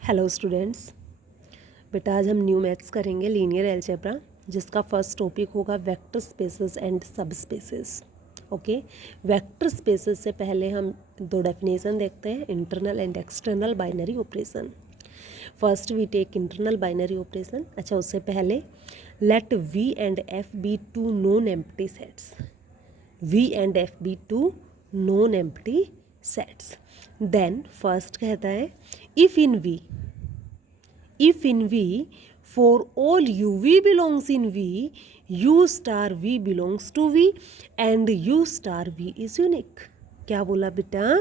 Hello students, बेटा आज हम न्यू मैथ्स करेंगे लीनियर अलजेब्रा, जिसका फर्स्ट टॉपिक होगा vector spaces and subspaces. Okay, vector spaces से पहले हम दो डेफिनेशन देखते हैं, internal and external binary operation. First we take internal binary operation. अच्छा, उससे पहले let V and F be two non empty sets. V and F be two non empty sets. Then first कहता है if in V for all V belongs in V, U star V belongs to V and U star V is unique। क्या बोला बेटा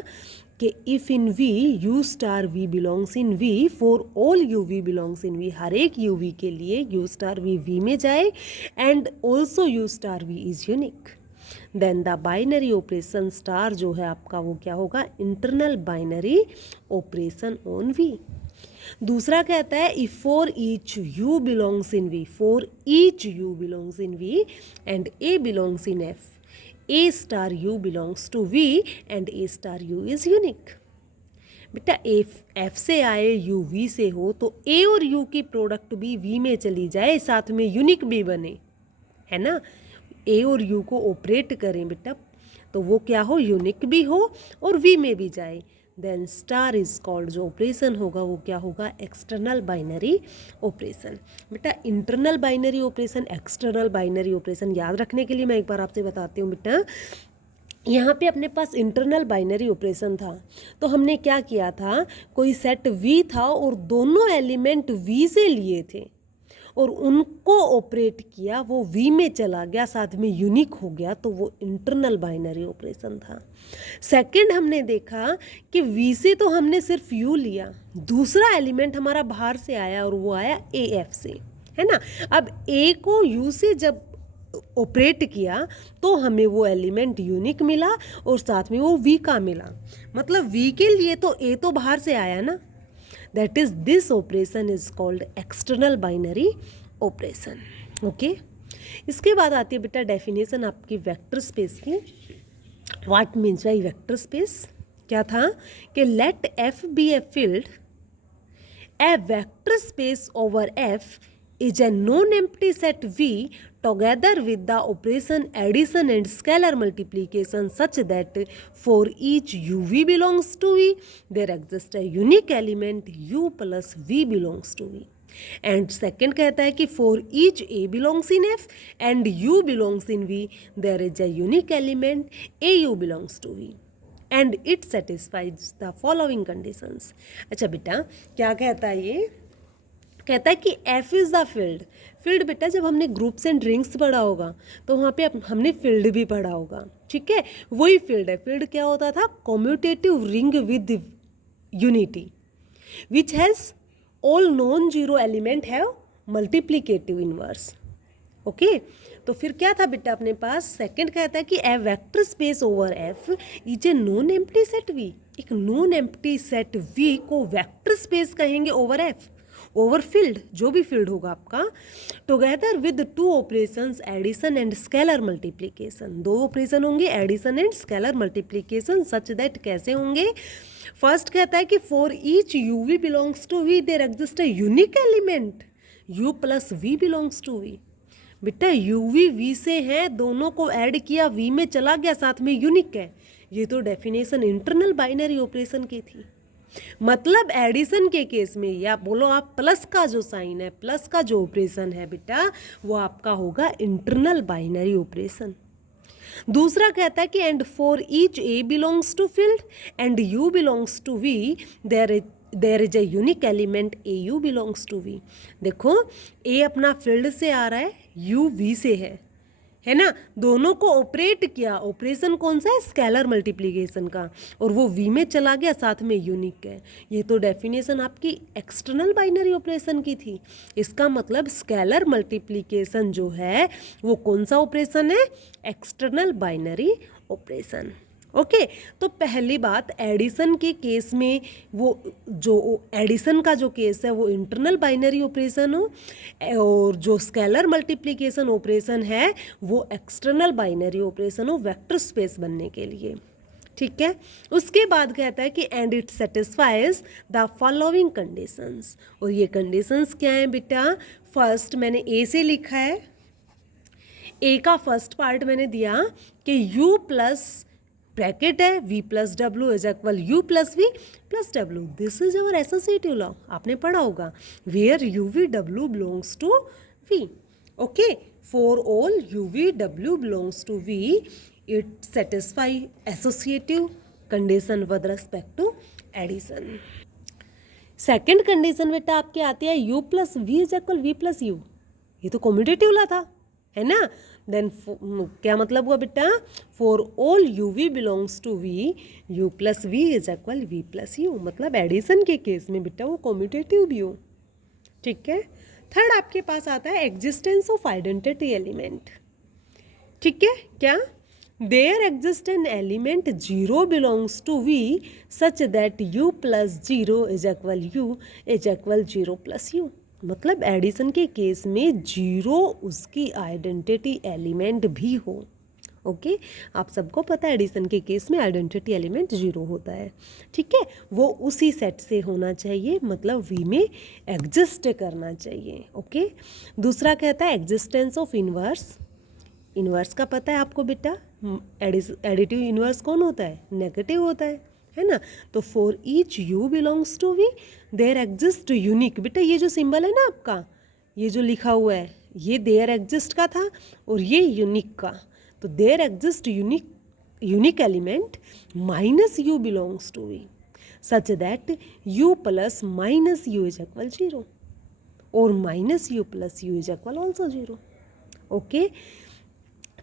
कि if in V U star V belongs in V for all V belongs in V, हर एक V के लिए U star V में जाए and also U star V is unique। Then the binary operation star जो है आपका वो क्या होगा, internal binary operation on V. दूसरा कहता है if for each u belongs in V, for each u belongs in V and a belongs in F, a star u belongs to V and a star u is unique. बेटा F से आए you V से हो तो ए और you की product भी we में चली जाए, साथ में यूनिक भी बने, है ना। ए और यू को ऑपरेट करें बेटा तो वो क्या हो, यूनिक भी हो और वी में भी जाए। देन स्टार इज कॉल्ड, जो ऑपरेशन होगा वो क्या होगा, एक्सटर्नल बाइनरी ऑपरेशन। बेटा internal binary operation, external binary operation याद रखने के लिए मैं एक बार आपसे बताती हूँ बेटा। यहाँ पे अपने पास इंटरनल बाइनरी ऑपरेशन था तो हमने क्या किया था, कोई सेट वी था और दोनों एलिमेंट वी से लिए थे और उनको ऑपरेट किया, वो वी में चला गया, साथ में यूनिक हो गया, तो वो इंटरनल बाइनरी ऑपरेशन था। सेकंड हमने देखा कि वी से तो हमने सिर्फ यू लिया, दूसरा एलिमेंट हमारा बाहर से आया और वो आया ए एफ से, है ना। अब ए को यू से जब ऑपरेट किया तो हमें वो एलिमेंट यूनिक मिला और साथ में वो वी का मिला, मतलब वी के लिए तो ए तो बाहर से आया ना, that is this operation is called external binary operation। Okay, इसके बाद आती है बेटा डेफिनेशन आपकी वेक्टर स्पेस की। What means by vector space, क्या था कि let F be a field, a vector space over F is a non-empty set V together with the operation addition and scalar multiplication such that for each UV belongs to V, there exists a unique element U plus V belongs to V। And second कहता है कि for each A belongs in F and U belongs in V, there is a unique element AU belongs to V and it satisfies the following conditions। अच्छा बेटा क्या कहता है ये, कहता है कि F is the field. Field बेटा जब हमने ग्रुप्स एंड रिंग्स पढ़ा होगा तो वहाँ पे हमने फील्ड भी पढ़ा होगा, ठीक है, वही फील्ड है। फील्ड क्या होता था, commutative ring with unity which has all non zero element have multiplicative inverse. Okay, तो फिर क्या था बेटा अपने पास, सेकंड कहता है कि a vector space over F is a non empty set V. एक नॉन एम्प्टी सेट वी को वेक्टर स्पेस कहेंगे ओवर एफ, ओवर फील्ड, जो भी फील्ड होगा आपका, together with two operations addition and scalar multiplication. दो ऑपरेशन होंगे addition and scalar multiplication such that, कैसे होंगे। फर्स्ट कहता है कि for each u V belongs to V there exist a unique element u plus we belongs to V. बेटा u V से है, दोनों को ऐड किया, वी में चला गया, साथ में यूनिक है। ये तो डेफिनेशन इंटरनल बाइनरी ऑपरेशन की थी। मतलब एडिशन के केस में या बोलो आप प्लस का जो साइन है, प्लस का जो ऑपरेशन है बेटा, वो आपका होगा इंटरनल बाइनरी ऑपरेशन। दूसरा कहता है कि and for each a belongs to field and u belongs to V, there is a unique element a u belongs to V. देखो ए अपना फील्ड से आ रहा है, यू वी से है ना, दोनों को ऑपरेट किया, ऑपरेशन कौन सा है, स्केलर मल्टीप्लिकेशन का, और वो वी में चला गया, साथ में यूनिक है। ये तो डेफिनेशन आपकी एक्सटर्नल बाइनरी ऑपरेशन की थी। इसका मतलब स्केलर मल्टीप्लिकेशन जो है वो कौन सा ऑपरेशन है, एक्सटर्नल बाइनरी ऑपरेशन। ओके, तो पहली बात एडिशन के केस में, वो जो एडिशन का जो केस है वो इंटरनल बाइनरी ऑपरेशन हो, और जो स्केलर मल्टीप्लिकेशन ऑपरेशन है वो एक्सटर्नल बाइनरी ऑपरेशन हो वेक्टर स्पेस बनने के लिए, ठीक है। उसके बाद कहता है कि and it satisfies the following conditions, और ये कंडीशंस क्या है बेटा, फर्स्ट मैंने ए से लिखा है, ए का फर्स्ट पार्ट मैंने दिया कि u प्लस ब्रैकेट है v plus W is equal u plus v plus W, this is our associative law, आपने पढ़ा होगा, where u v w belongs to v, okay, for all u v w belongs to v it satisfy associative condition with respect to addition. Second condition बेटा आपके आती है u plus V is equal V plus U, ये तो commutative law था, है ना। Then क्या मतलब हुआ बेटा, for all U V belongs to V U plus V is equal V plus U, मतलब एडिशन के केस में बेटा वो कम्यूटेटिव भी हो, ठीक है। थर्ड आपके पास आता है एग्जिस्टेंस ऑफ आइडेंटिटी एलिमेंट, ठीक है, क्या, there exist an element zero belongs to V such that you plus zero is equal U is equal zero plus U, मतलब एडिशन के केस में जीरो उसकी आइडेंटिटी एलिमेंट भी हो, ओके। आप सबको पता है एडिशन के केस में आइडेंटिटी एलिमेंट जीरो होता है, ठीक है, वो उसी सेट से होना चाहिए, मतलब वी में एग्जिस्ट करना चाहिए, ओके। दूसरा कहता है एग्जिस्टेंस ऑफ इनवर्स, इनवर्स का पता है आपको बेटा, एडिटिव इनवर्स कौन होता है, नेगेटिव होता है ना। तो for each u belongs to V there exist unique, बेटा ये जो सिंबल है ना आपका, ये जो लिखा हुआ है, ये देयर एग्जिस्ट का था और ये यूनिक का, तो there exist unique element minus u belongs to V such that you plus minus u is equal zero और minus u plus u is equal also zero, okay.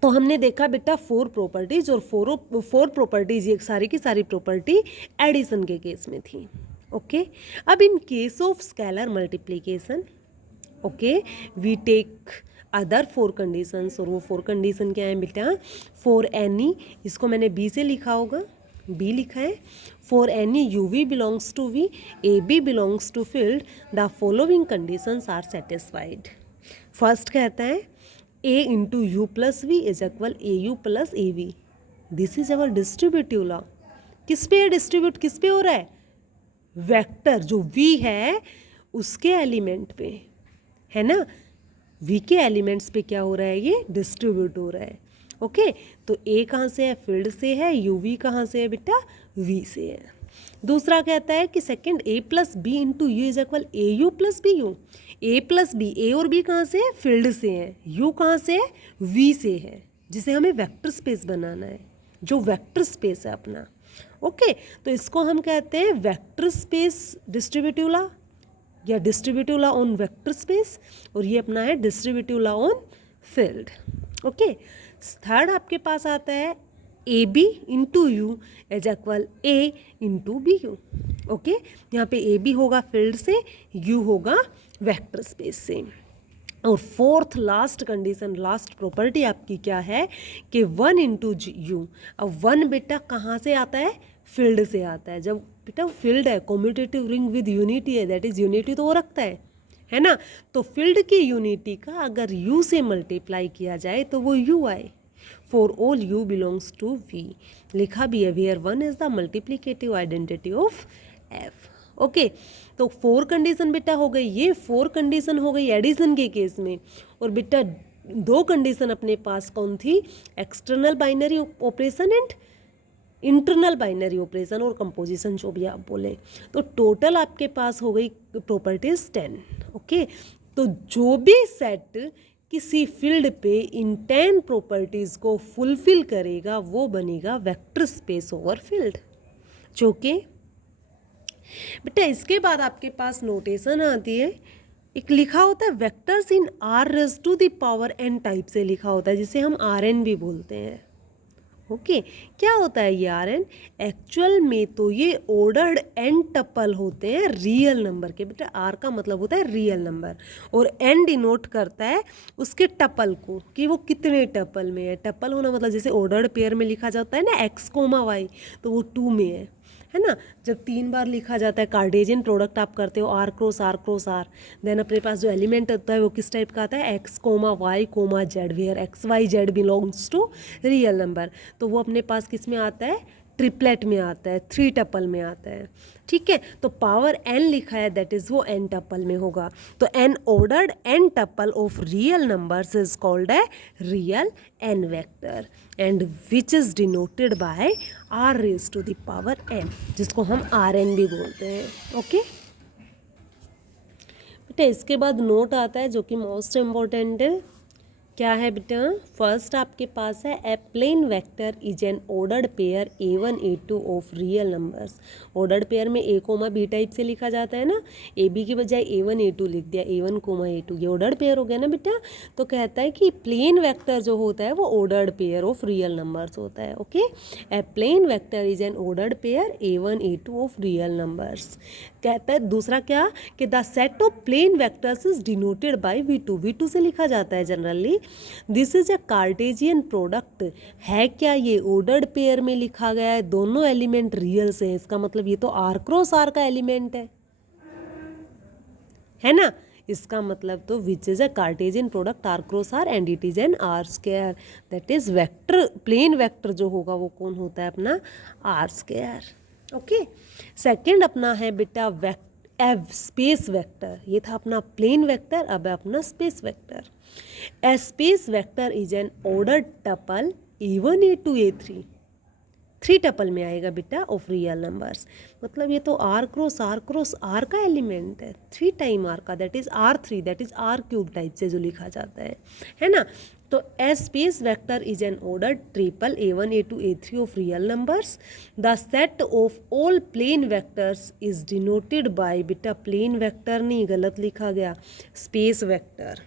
तो हमने देखा बेटा फोर प्रॉपर्टीज, और फोर प्रॉपर्टीज ये सारी की सारी प्रॉपर्टी एडिशन के केस में थी, ओके। अब in case of scalar multiplication, okay, we take other four conditions, और वो फोर कंडीशन क्या है बेटा, फॉर एनी, इसको मैंने बी से लिखा होगा, बी लिखा है, for any U V belongs to V A B belongs to field the following conditions are satisfied. First कहता है a into you plus V is equal A you plus A V, this is our distributive law, किस पे distribute, किस पे हो रहा है, vector जो v है उसके एलिमेंट पे, है ना, v के एलिमेंट्स पे क्या हो रहा है, ये डिस्ट्रीब्यूट हो रहा है, ओके। तो a कहाँ से है, फील्ड से है, यू वी कहाँ से है बेटा, v से है। दूसरा कहता है कि second a plus b into you is equal A you plus b u, a plus b, a और बी कहाँ से है, फील्ड से है, यू कहाँ से है, वी से है, जिसे हमें वेक्टर स्पेस बनाना है, जो वेक्टर स्पेस है अपना, ओके। तो इसको हम कहते हैं वेक्टर स्पेस डिस्ट्रीब्यूटिव लॉ या distributive law on vector space, और ये अपना है distributive law on field, okay. Third आपके पास आता है A B into you is equal A into B U, okay. यहाँ पे ए बी होगा फील्ड से, यू होगा वेक्टर स्पेस से। और fourth last condition, last property आपकी क्या है कि वन इंटू यू, अब वन बेटा कहाँ से आता है, फील्ड से आता है, जब बेटा फील्ड है, कम्यूटेटिव रिंग विद यूनिटी है, दैट इज यूनिटी तो वो रखता है ना, तो फील्ड की यूनिटी का अगर यू से मल्टीप्लाई किया जाए तो वो यू आए, for all u belongs to V, लिखा भी है where one is the multiplicative identity of F, okay. तो फोर कंडीशन बेटा हो गई, ये फोर कंडीशन हो गई एडिशन के केस में, और बेटा दो कंडीशन अपने पास कौन थी, external binary operation and internal binary operation और कंपोजिशन जो भी आप बोले, तो टोटल आपके पास हो गई प्रॉपर्टीज 10, ओके। तो जो भी सेट किसी फील्ड पे इन 10 प्रॉपर्टीज को फुलफिल करेगा वो बनेगा वेक्टर स्पेस ओवर फील्ड, जो कि बेटा इसके बाद आपके पास नोटेशन आती है, एक लिखा होता है vectors in R raise to the power n type से लिखा होता है, जिसे हम आर एन भी बोलते हैं, ओके। क्या होता है ये आर एन, एक्चुअल में तो ये ऑर्डर्ड एन टपल होते हैं रियल नंबर के, बेटा आर का मतलब होता है रियल नंबर, और एन डिनोट करता है उसके टपल को कि वो कितने टपल में है, टपल होना मतलब जैसे ऑर्डर्ड पेयर में लिखा जाता है ना एक्स कोमा वाई, तो वो 2 में है ना। जब 3 बार लिखा जाता है, कार्टेशियन प्रोडक्ट आप करते हो आर क्रॉस आर, देन अपने पास जो एलिमेंट होता है वो किस टाइप का आता है, x comma y z, where x y z belongs to real number, तो वो अपने पास किस में आता है, ट्रिपलेट में आता है, 3 टपल में आता है, ठीक है। तो पावर n लिखा है, दैट इज वो n टपल में होगा। तो n ordered n tuple of real numbers is called a real n vector and which is denoted by r raise to the power n, जिसको हम Rn भी बोलते हैं, ओके। बेटा इसके बाद नोट आता है जो कि मोस्ट इम्पॉर्टेंट है। क्या है बेटा? फर्स्ट आपके पास है a plane vector is an ordered pair a1 a2 of real numbers. Ordered pair में a कोमा b टाइप से लिखा जाता है ना, ए बी की बजाय a1 a2 लिख दिया, a1 कोमा a2, ये ऑर्डर्ड पेयर हो गया ना बेटा। तो कहता है कि प्लेन वेक्टर जो होता है वो ordered pair of real numbers होता है, okay. A plane vector is an ordered pair a1 a2 of real numbers. कहता है दूसरा क्या कि the set of plane vectors is denoted by v2, v2 से लिखा जाता है generally. This is a Cartesian product. है क्या ये ऑर्डर्ड पेयर में लिखा गया है, दोनों एलिमेंट रियल से हैं, इसका मतलब ये तो r क्रॉस r का एलिमेंट है ना। इसका मतलब तो which is a Cartesian product r cross r and it is an r square, that is vector, plane vector जो होगा वो कौन होता है अपना r स्क्वायर, ओके। सेकंड अपना है बेटा स्पेस वेक्टर। ये था अपना प्लेन वेक्टर, अब है अपना space vector. A space vector is an ordered tuple a1 a2 a3, 3 tuple में आएगा बेटा ऑफ रियल नंबर्स। मतलब ये तो r क्रॉस r का एलिमेंट है, 3 टाइम r का, that is r3, that is r³ type से जो लिखा जाता है ना। तो a space vector is an ordered triple a1 a2 a3 of real numbers. The set of all plane vectors is denoted by, बेटा plane vector नहीं, गलत लिखा गया, space vector.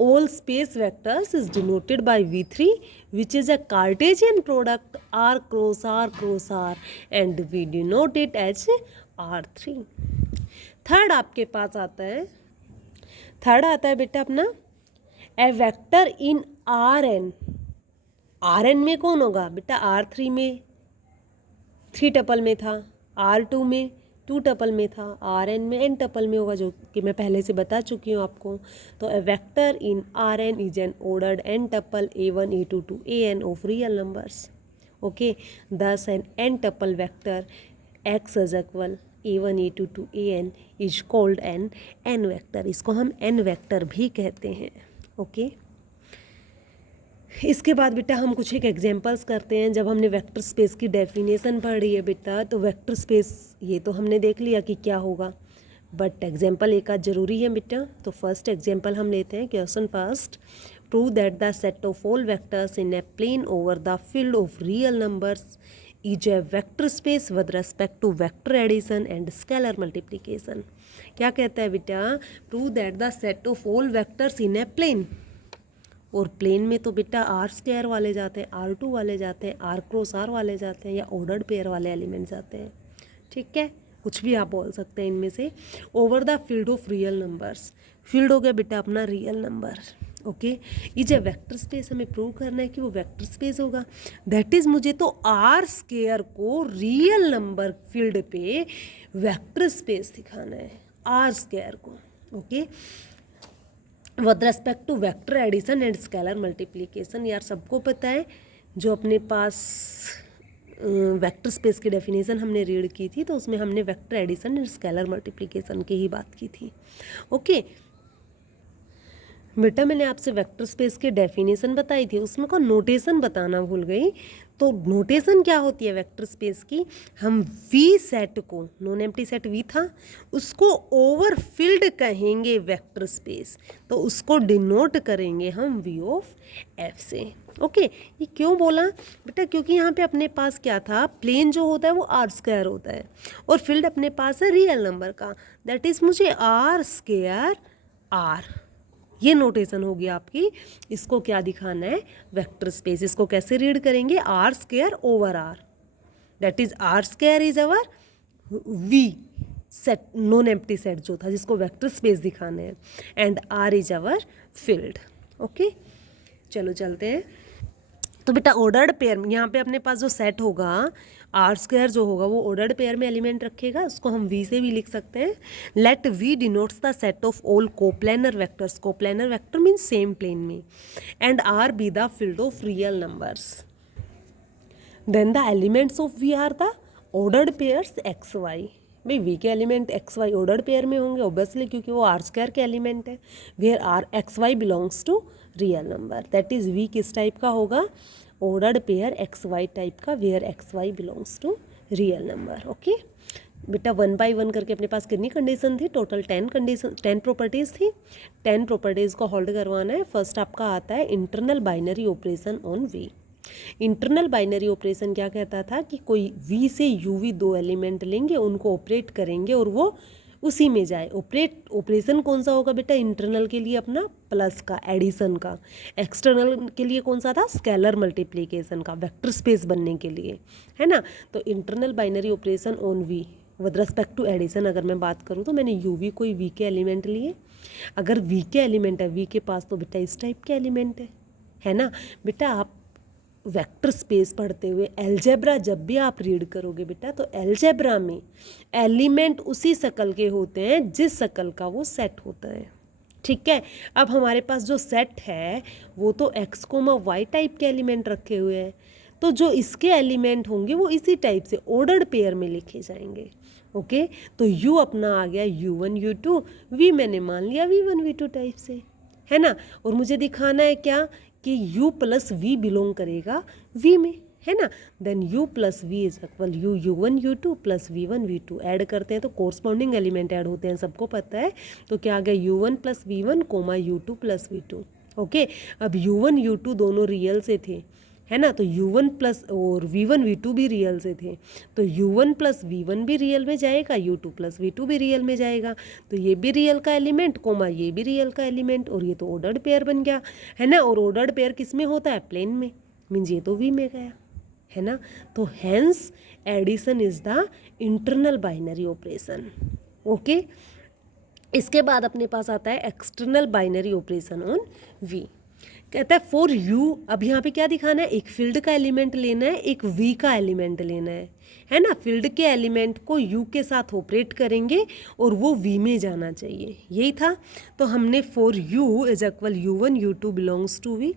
All space vectors is denoted by v3, which is a Cartesian product r cross r, and we denote it as r3. Third आपके पास आता है, third आता है बेटा अपना ए वेक्टर इन Rn। Rn में कौन होगा बेटा? R3 में 3 टपल में था, R2 में 2 टपल में था, Rn में n टपल में होगा, जो कि मैं पहले से बता चुकी हूँ आपको। तो a vector in Rn is an ordered n tuple a1 a2 to an of real numbers, okay. Thus an n tuple vector x is equal a1 a2 to an is called an n vector. इसको हम n vector भी कहते हैं, okay. इसके बाद बेटा हम कुछ एक एग्जांपल्स करते हैं। जब हमने वेक्टर स्पेस की डेफिनेशन पढ़ी है बेटा, तो वेक्टर स्पेस ये तो हमने देख लिया कि क्या होगा, बट एग्जांपल एक आध जरूरी है बेटा। तो फर्स्ट एग्जांपल हम लेते हैं, question first, prove that the set of all vectors in a plane over the field of real numbers is a vector space with respect to vector addition and scalar multiplication. क्या कहता है बेटा? Prove that the set of all vectors in a plane, और plane में तो बेटा r square वाले जाते हैं, r2 वाले जाते हैं, r क्रॉस r वाले जाते हैं, या ऑर्डर्ड पेयर वाले एलिमेंट जाते हैं, ठीक है, कुछ भी आप बोल सकते हैं इनमें से। Over the field of real numbers, field हो गया बेटा अपना रियल नंबर, ओके। ये जो वेक्टर स्पेस हमें प्रूव करना है कि वो वेक्टर स्पेस होगा, दैट इज मुझे तो r स्क्वायर को रियल नंबर फील्ड पे वेक्टर स्पेस दिखाना है, r स्क्वायर को, okay. With respect to vector addition and scalar multiplication. यार सबको पता है, जो अपने पास वेक्टर स्पेस की डेफिनेशन हमने रीड की थी, तो उसमें हमने vector addition and scalar multiplication की ही बात की थी, ओके। बेटा मैंने आपसे वेक्टर स्पेस की डेफिनेशन बताई थी, उसमें को नोटेशन बताना भूल गई। तो नोटेशन क्या होती है वेक्टर स्पेस की? हम वी सेट को, नॉन एम्प्टी सेट वी था, उसको ओवर फील्ड कहेंगे वेक्टर स्पेस, तो उसको डिनोट करेंगे हम वी ऑफ एफ से, ओके। ये क्यों बोला बेटा? क्योंकि यहाँ पे अपने पास क्या था, प्लेन जो होता है वो r स्क्वायर होता है, और फील्ड अपने पास है रियल नंबर का, दैट इज मुझे r स्क्वायर r, ये नोटेशन होगी आपकी। इसको क्या दिखाना है? Vector space. इसको कैसे रीड करेंगे? r square over r, that is r square is our v set, non empty set जो था जिसको वेक्टर स्पेस दिखाना है, and r is our field, okay. चलो चलते हैं। तो बेटा ऑर्डर्ड पेयर यहाँ पे अपने पास जो सेट होगा आर स्क्वायर जो होगा वो ऑर्डर्ड पेयर में एलिमेंट रखेगा, उसको हम वी से भी लिख सकते हैं। Let V denotes the set of all coplanar vectors, coplanar vector means same plane में, and R be the field of real numbers. Then the elements of V are the ordered pairs x y. भाई V के element x y ordered pair में होंगे obviously, क्योंकि वो R square के element है। Where R x y belongs to real number, that is V किस type का होगा, ordered pair x y type का, where x y belongs to real number. Okay बेटा 1 बाय 1 करके अपने पास कितनी कंडीशन थी, टोटल 10 कंडीशन, 10 प्रॉपर्टीज़ थी। 10 प्रॉपर्टीज़ को होल्ड करवाना है। फर्स्ट आपका आता है internal binary operation on V. Internal binary operation क्या कहता था कि कोई वी से यूवी दो एलिमेंट लेंगे, उनको ऑपरेट करेंगे और वो उसी में जाए। ऑपरेशन कौन सा होगा बेटा, इंटरनल के लिए अपना प्लस का, एडिशन का। एक्सटर्नल के लिए कौन सा था, स्केलर मल्टीप्लिकेशन का, वेक्टर स्पेस बनने के लिए, है ना। तो internal binary operation on V with respect to addition अगर मैं बात करूँ तो मैंने यू वी कोई वी के एलिमेंट लिए। अगर वी के एलिमेंट है वी के पास तो बेटा इस टाइप के एलिमेंट है ना। बेटा आप वेक्टर स्पेस पढ़ते हुए एलजेब्रा जब भी आप रीड करोगे बेटा, तो एलजेब्रा में एलिमेंट उसी शक्ल के होते हैं जिस शक्ल का वो सेट होता है। ठीक है, अब हमारे पास जो सेट है वो तो एक्स कोमा वाई टाइप के एलिमेंट रखे हुए हैं, तो जो इसके एलिमेंट होंगे वो इसी टाइप से ऑर्डर्ड पेयर में लिखे जाएंगे। ओके, तो यू अपना आ गया u1 u2, वी मैंने मान लिया v1 v2 टाइप से, है ना। और मुझे दिखाना है क्या कि u प्लस वी बिलोंग करेगा v में, है ना। Then u plus V is equal u1 u2 plus v1 v2 add करते हैं तो कोरस्पॉन्डिंग एलिमेंट ऐड होते हैं, सबको पता है। तो क्या आ गया u1 plus v1 coma u2 plus v2। Okay, अब u1 u2 दोनों रियल से थे, है ना, तो u1 प्लस और v1 v2 भी रियल से थे, तो u1 प्लस v1 भी रियल में जाएगा, u2 प्लस v2 भी रियल में जाएगा। तो ये भी रियल का एलिमेंट कोमा ये भी रियल का एलिमेंट, और ये तो ऑर्डर्ड पेयर बन गया, है ना। और ऑर्डर्ड पेयर किस में होता है, प्लेन में, मीन्स ये तो v में गया, है ना। तो hence addition is the internal binary operation. Okay, इसके बाद अपने पास आता है external binary operation on v। कहता है फॉर यू, अब यहाँ पे क्या दिखाना है, एक फील्ड का एलिमेंट लेना है, एक वी का एलिमेंट लेना है ना। फील्ड के एलिमेंट को यू के साथ ऑपरेट करेंगे और वो वी में जाना चाहिए, यही था। तो हमने for u is equal u1 u2 belongs to V,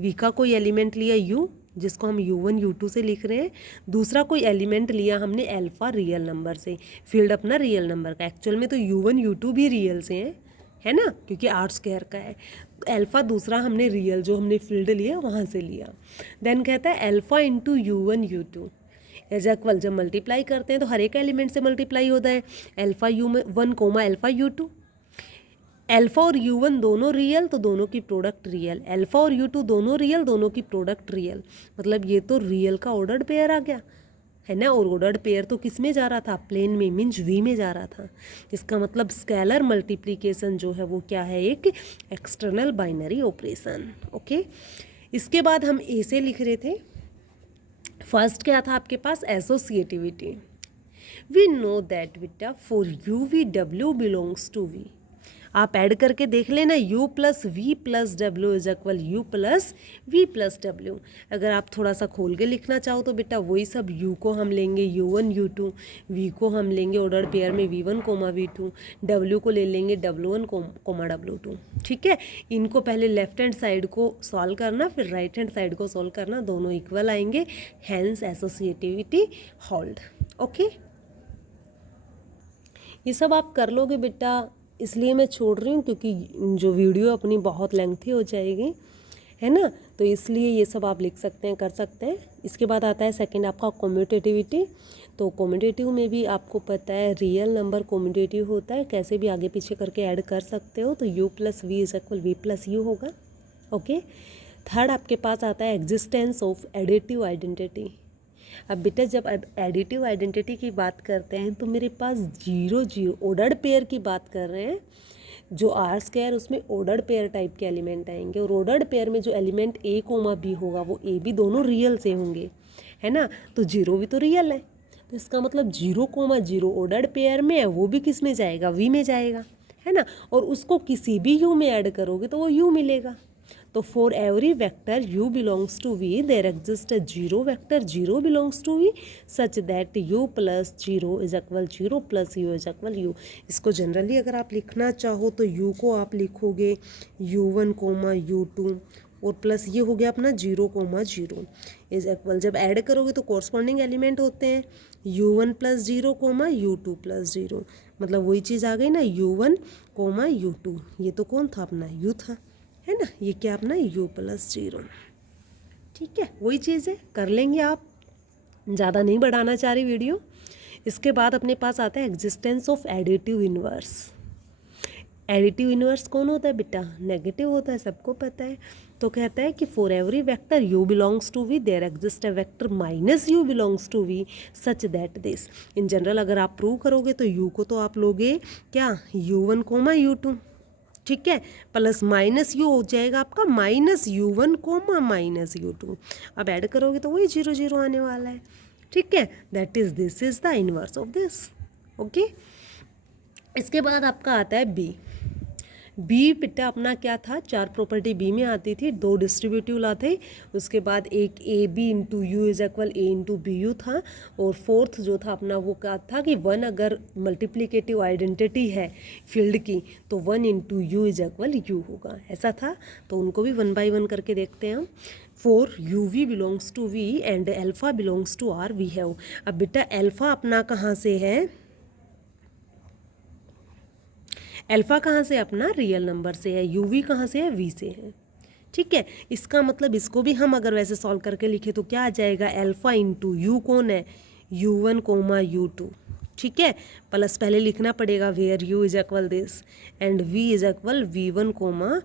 V का कोई एलिमेंट लिया u, जिसको हम u1 u2 से लिख रहे हैं। दूसरा कोई एलिमेंट लिया हमने अल्फा रियल नंबर से, फील्ड अपना रियल नंबर का। एक्चुअल में तो u1 u2 भी रियल से हैं, है ना, क्योंकि आर स्क्वायर का है। अल्फा दूसरा हमने रियल जो हमने फील्ड लिया वहाँ से लिया। देन कहता है alpha into u1 u2 is equal, जब मल्टीप्लाई करते हैं तो हर एक एलिमेंट से मल्टीप्लाई होता है। Alpha u1 coma alpha u2, alpha और u1 दोनों रियल तो दोनों की प्रोडक्ट रियल, अल्फा और u2 दोनों रियल दोनों की प्रोडक्ट रियल, मतलब ये तो रियल का ऑर्डर्ड पेयर आ गया, है ना। और ऑर्डर्ड पेयर तो किस में जा रहा था, प्लेन में, मीन्स वी में जा रहा था। इसका मतलब स्केलर मल्टीप्लिकेशन जो है वो क्या है, एक एक्सटर्नल बाइनरी ऑपरेशन। ओके, इसके बाद हम ए से लिख रहे थे। फर्स्ट क्या था आपके पास, एसोसिएटिविटी। वी नो दैट बेटा for you V W belongs to V. आप ऐड करके देख लेना, u plus V plus W is equal U plus V plus W. अगर आप थोड़ा सा खोल के लिखना चाहो तो बेटा वही सब, u को हम लेंगे u1 u2, v को हम लेंगे ऑर्डर पेयर में v1 कोमा v2, w को ले लेंगे w1 कोमा w2। ठीक है, इनको पहले लेफ्ट हैंड साइड को सॉल्व करना, फिर राइट हैंड साइड को सॉल्व करना, दोनों इक्वल आएंगे, हैंस एसोसिएटिविटी होल्ड। ओके, ये सब आप कर लोगे बेटा, इसलिए मैं छोड़ रही हूँ क्योंकि जो वीडियो अपनी बहुत लेंथी हो जाएगी, है ना, तो इसलिए ये सब आप लिख सकते हैं, कर सकते हैं। इसके बाद आता है सेकंड आपका कम्यूटेटिविटी। तो कम्यूटेटिव में भी आपको पता है रियल नंबर कम्यूटेटिव होता है, कैसे भी आगे पीछे करके ऐड कर सकते हो। तो u plus V is equal V plus U होगा। ओके, थर्ड आपके पास आता है एग्जिस्टेंस ऑफ एडिटिव आइडेंटिटी। अब बेटा जब एडिटिव आइडेंटिटी की बात करते हैं तो मेरे पास 0 0 ऑर्डर्ड पेयर की बात कर रहे हैं, जो आर स्क्वायर उसमें ऑर्डर्ड पेयर टाइप के एलिमेंट आएंगे, और ऑर्डर्ड पेयर में जो एलिमेंट ए कोमा बी होगा वो ए बी दोनों रियल से होंगे, है ना। तो 0 भी तो रियल है, तो इसका मतलब 0 कोमा 0 ऑर्डर्ड पेयर में है, वो भी किस में जाएगा, वी में जाएगा, है ना। और उसको किसी भी यू में ऐड करोगे तो वो यू मिलेगा। तो for every vector u belongs to v there exist a zero vector 0 belongs to v such that u plus 0 is equal 0 plus u is equal u। इसको जनरली अगर आप लिखना चाहो तो u को आप लिखोगे u1 कोमा u2 और प्लस ये हो गया अपना 0,0 इज इक्वल, जब ऐड करोगे तो कॉरस्पॉन्डिंग एलिमेंट होते हैं u1 plus 0 coma u2 plus 0, मतलब वही चीज़ आ गई ना u1 कोमा u2। ये तो कौन था अपना u था, है ना, ये क्या अपना u प्लस 0। ठीक है, वही चीज़ है, कर लेंगे आप, ज़्यादा नहीं बढ़ाना चाह रही वीडियो। इसके बाद अपने पास आता है existence of additive inverse. Additive inverse कौन होता है बेटा, नेगेटिव होता है, सबको पता है। तो कहता है कि for every vector u belongs to v there exist a vector minus u belongs to v such that this. In general अगर आप प्रूव करोगे तो u को तो आप लोगे क्या u1 कोमा u2, ठीक है, प्लस माइनस u हो जाएगा आपका minus u1 comma minus u2। अब ऐड करोगे तो वही 0 0 आने वाला है, ठीक है, that is this is the inverse of this. Okay, इसके बाद आपका आता है बी। बी बेटा अपना क्या था, चार प्रॉपर्टी बी में आती थी, दो डिस्ट्रीब्यूटिव ला थे, उसके बाद एक A B into you is equal A into B U था, और फोर्थ जो था अपना वो क्या था कि वन अगर मल्टीप्लिकेटिव आइडेंटिटी है फील्ड की तो 1 into you is equal you होगा, ऐसा था। तो उनको भी 1 बाय 1 करके देखते हैं हम। For you V belongs to V and alpha belongs to R we have. अब बेटा एल्फा अपना कहाँ से है, अल्फ़ा कहाँ से, अपना रियल नंबर से है, यू वी कहाँ से है, वी से है, ठीक है। इसका मतलब इसको भी हम अगर वैसे सॉल्व करके लिखे तो क्या आ जाएगा, अल्फ़ा इंटू यू कौन है, u1 कोमा u2, ठीक है, प्लस पहले लिखना पड़ेगा where u is equal this and v is equal v1 comma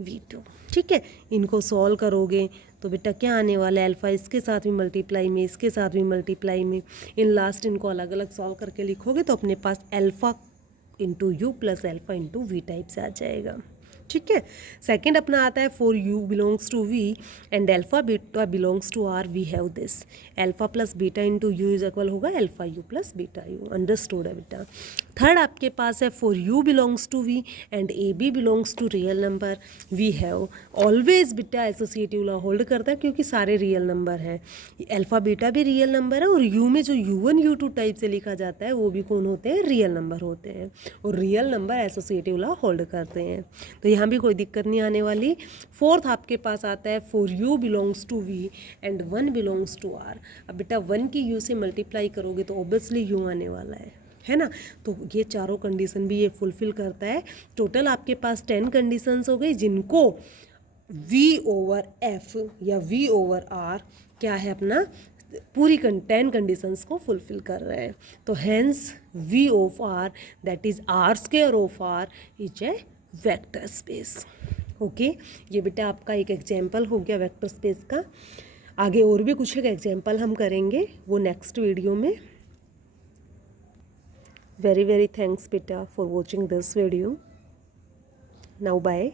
v2, ठीक है। इनको सॉल्व करोगे तो बेटा क्या आने वाला है, अल्फ़ा इसके साथ भी मल्टीप्लाई में, इसके साथ भी मल्टीप्लाई में, इन लास्ट इनको अलग अलग सॉल्व करके लिखोगे तो अपने पास alpha into you plus alpha into V type से आ जाएगा, ठीक है। सेकंड अपना आता है for u belongs to V and alpha beta belongs to R we have this, alpha plus beta into you is equal होगा alpha u plus beta u, understood है बेटा। थर्ड आपके पास है for u belongs to V and a B belongs to real number we have, always बेटा associative law hold करता है क्योंकि सारे रियल नंबर हैं, एल्फा बीटा भी रियल नंबर है, और यू में जो u1 u2 टाइप से लिखा जाता है वो भी कौन होते हैं, रियल नंबर होते हैं, और real number associative law hold करते हैं, तो यहाँ भी कोई दिक्कत नहीं आने वाली। फोर्थ आपके पास आता है for u belongs to V and 1 belongs to R. अब बेटा 1 की यू से मल्टीप्लाई करोगे तो ऑब्वियसली यू आने वाला है ना, तो ये चारों कंडीशन भी ये फुलफिल करता है। टोटल आपके पास 10 कंडीशंस हो गई जिनको v ओवर f या v ओवर r क्या है अपना पूरी 10 कंडीशंस को फुलफिल कर रहे हैं, तो hence v of r that is r square of r is a vector space. Okay, ये बेटा आपका एक एग्जाम्पल हो गया वेक्टर स्पेस का। आगे और भी कुछ एक एग्जाम्पल हम करेंगे वो नेक्स्ट वीडियो में। वेरी वेरी थैंक्स बेटा for watching this video. Now bye.